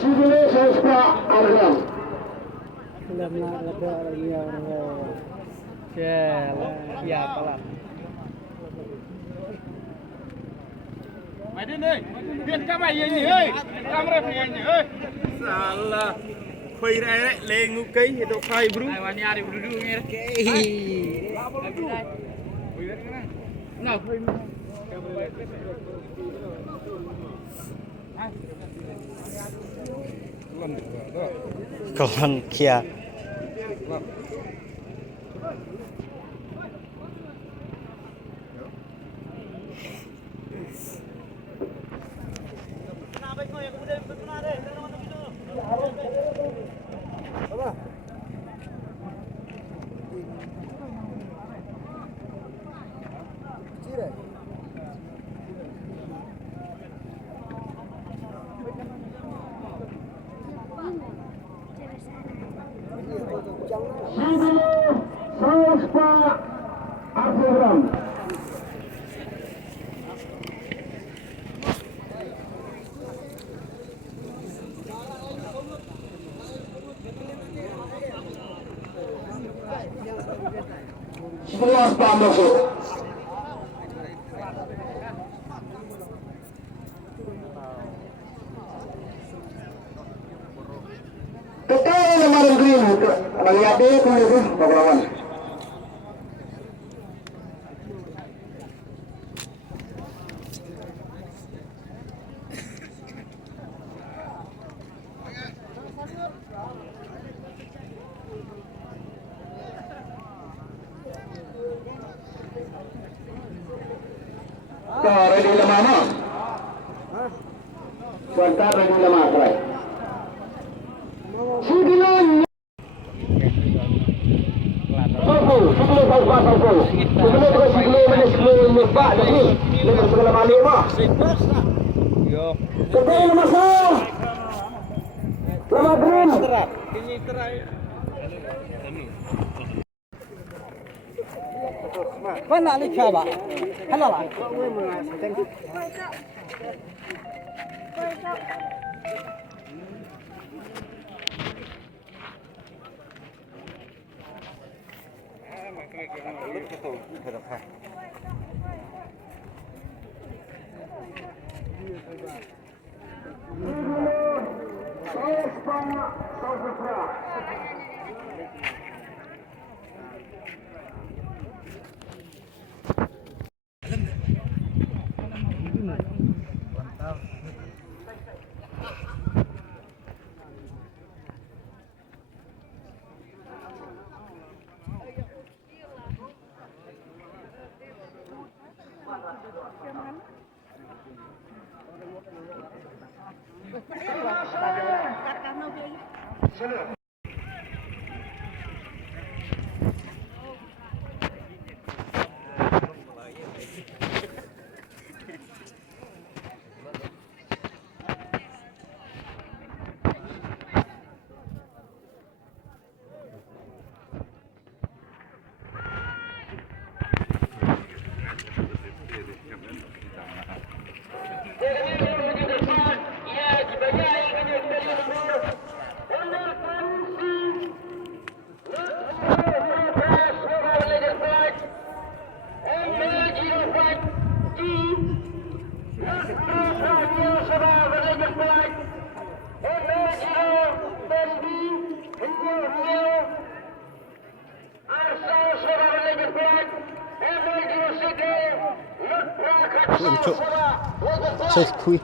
Sibile Sospa Argam. Ya, kalah. Mày đi đi, Việt các mày gì ơi, camera phải anh ơi. Salah, khuy này đấy, lên ngũ cây thì đâu khuy bro. Ai wani ari bro nghe. Nào. Kawan kia. Sibile Sospa Argam. Sebelas masuk. Kekal nomor green, melihat dia kemudian pengalaman. Ready lemana. Sebentar ready lemah try. Sibilan. Sebelum nyepak jadi dengan segala macam mah. Yo. Kedai masuk. Lama green. Ini terai. Mana ni siapa? Halal lah. Cuk. Saya kui.